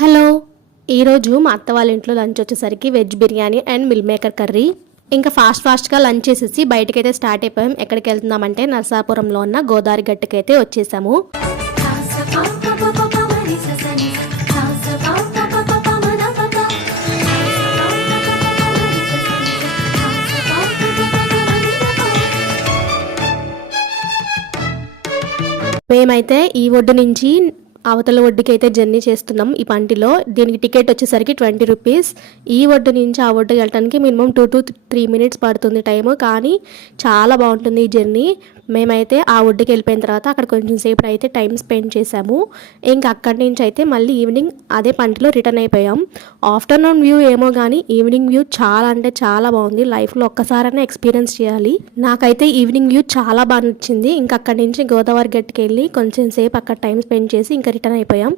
Hello, ఈరోజు మా అత్త వాళ్ళ ఇంట్లో లంచ్ వచ్చేసరికి veg biryani and meal maker curry. ఇంకా ఫాస్ట్గా లంచ్ చేసేసి బయటకైతే స్టార్ట్ అయిపోయాం. ఎక్కడికి వెళ్తున్నామంటే నరసాపురంలో ఉన్న గోదావరి గట్టుకైతే వచ్చేసాము. మేమైతే ఈ ఒడ్డు నుంచి అవతల ఒడ్డుకి అయితే జర్నీ చేస్తున్నాం. ఈ పంటిలో దీనికి టికెట్ వచ్చేసరికి 20 రూపీస్. ఈ ఒడ్డు నుంచి ఆ ఒడ్డుకి వెళ్ళడానికి మినిమం 2 to 3 minutes పడుతుంది టైము. కానీ చాలా బాగుంటుంది ఈ జర్నీ. మేమైతే ఆ ఒడ్డుకి వెళ్ళిపోయిన తర్వాత అక్కడ కొంచెం సేపు అయితే టైం స్పెండ్ చేసాము. ఇంకా అక్కడి నుంచి అయితే మళ్ళీ ఈవినింగ్ అదే పంటిలో రిటర్న్ అయిపోయాం. ఆఫ్టర్నూన్ వ్యూ ఏమో కానీ ఈవినింగ్ వ్యూ చాలా అంటే చాలా బాగుంది. లైఫ్లో ఒక్కసారైనా ఎక్స్పీరియన్స్ చేయాలి. నాకైతే ఈవినింగ్ వ్యూ చాలా బాగా నచ్చింది. ఇంకా అక్కడి నుంచి గోదావరి గట్టుకి వెళ్ళి కొంచెం సేపు అక్కడ టైం స్పెండ్ చేసి ఇంకా రిటర్న్ అయిపోయాం.